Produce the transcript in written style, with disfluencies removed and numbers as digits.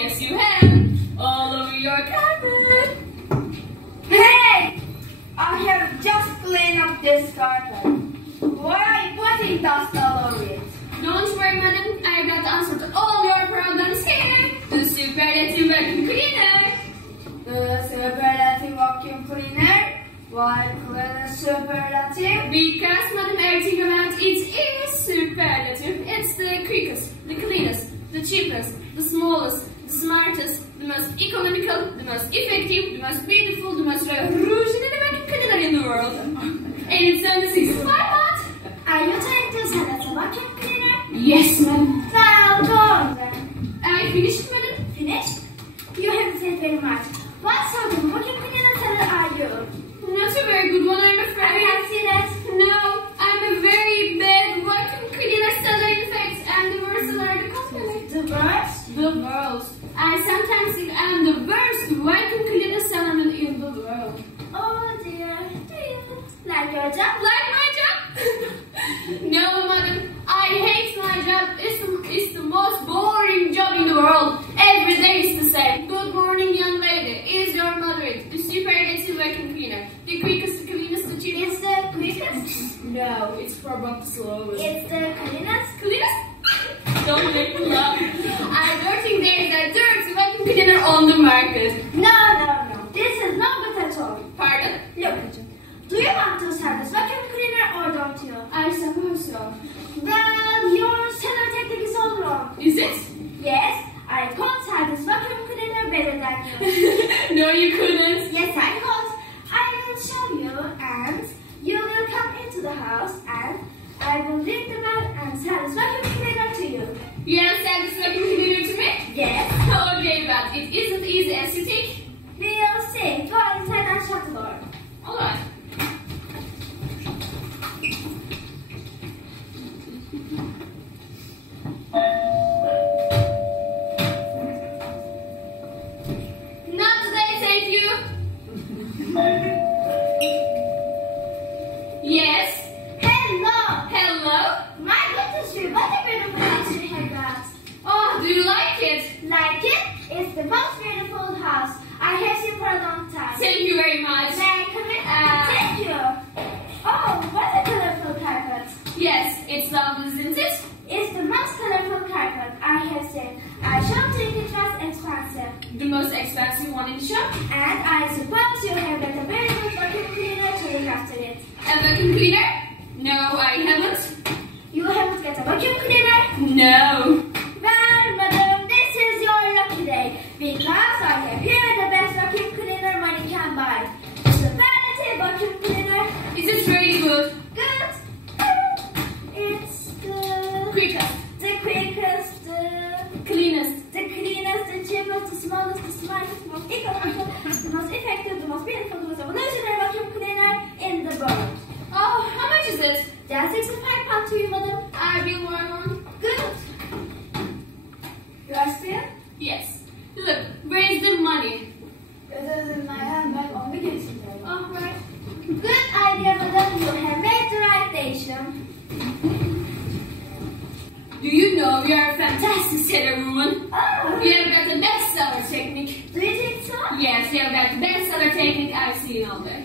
yes you have. All over your carpet. Hey! I have just cleaned up this carpet. Why are you putting dust all over it? Don't worry, madam. I got the answer to all your problems here. The superlative vacuum cleaner. The superlative vacuum cleaner? Why call it a superlative? Because, madam, everything about it is superlative. It's the quickest, the cleanest, the cheapest, the smallest, the smartest, the most economical, the most effective, the most beautiful, the most revolutionary vacuum cleaner in the world. And it's only 65 baht. Are you trying to sell us a vacuum cleaner? Yes, madam. Well, go on then. I finished, madam. Finished? You haven't said very much. What sort of vacuum cleaner seller are you? Not a very good one, I'm afraid. I have seen it. No, I'm a very bad vacuum cleaner seller. In fact, I'm the worst seller in the company. The worst? The worst. I sometimes think I'm the worst vacuum cleaner seller in the world. Oh dear. Do you like your job? Like my job? No, madam. I hate my job. It's the most boring job in the world. Every day is the same. Good morning, young lady. Is your moderate, the superlative vacuum cleaner, the quickest, the cleanest, the cheapest? It's the quickest? No, it's probably the slowest. It's the cleanest? Cleanest? Don't make me laugh. I don't think there is a dirty vacuum cleaner on the market. No. This is not good at all. Pardon? Look, do you want to sell this vacuum cleaner or don't you? I suppose so. Well, your seller technique is all wrong. Is it? Yes, I can't sell this vacuum cleaner better than you. No, you couldn't. Yes, I can't. I will show you and you will come into the house and I will ring the bell and sell this vacuum cleaner to you. You'll sell this vacuum cleaner to me? Yes. Okay, but it isn't easy as you think. We'll see. Go inside and shut the door. Alright. Not today, thank you. Yes? Hello? My goodness, what a beautiful house you have got. Oh, do you like it? Like it? It's the most beautiful house I have seen for a long time. Thank you very much. May I come in? Thank you. Oh, what a colorful carpet. Yes, it's lovely, isn't it? It's the most colorful carpet I have seen. I don't think it was expensive. The most expensive one in the shop? And I suppose you have got a very good vacuum cleaner to look after it. A vacuum cleaner? No, I haven't. You haven't got a vacuum cleaner? No. Well, madam, this is your lucky day, because I have here the best vacuum cleaner money can buy. The superlative vacuum cleaner. Is it really good? Good. It's the Quickest. quickest, Cleanest. the cleanest, the cheapest, the smallest, the smartest, the most economical, the most effective, the most beautiful, the most revolutionary vacuum cleaner in the world. Oh, how much is it? Just 65 pounds to you, madam. I will want one. Good. You are still? Yes. Look, where is the money? It is in my handbag on the kitchen table. Oh, right. Good idea, madam. You have made the right decision. Do you know we are a fantastic seller woman? Oh. We have got the best seller technique. Do you think so? Yes, we have got the best seller technique I've seen out there.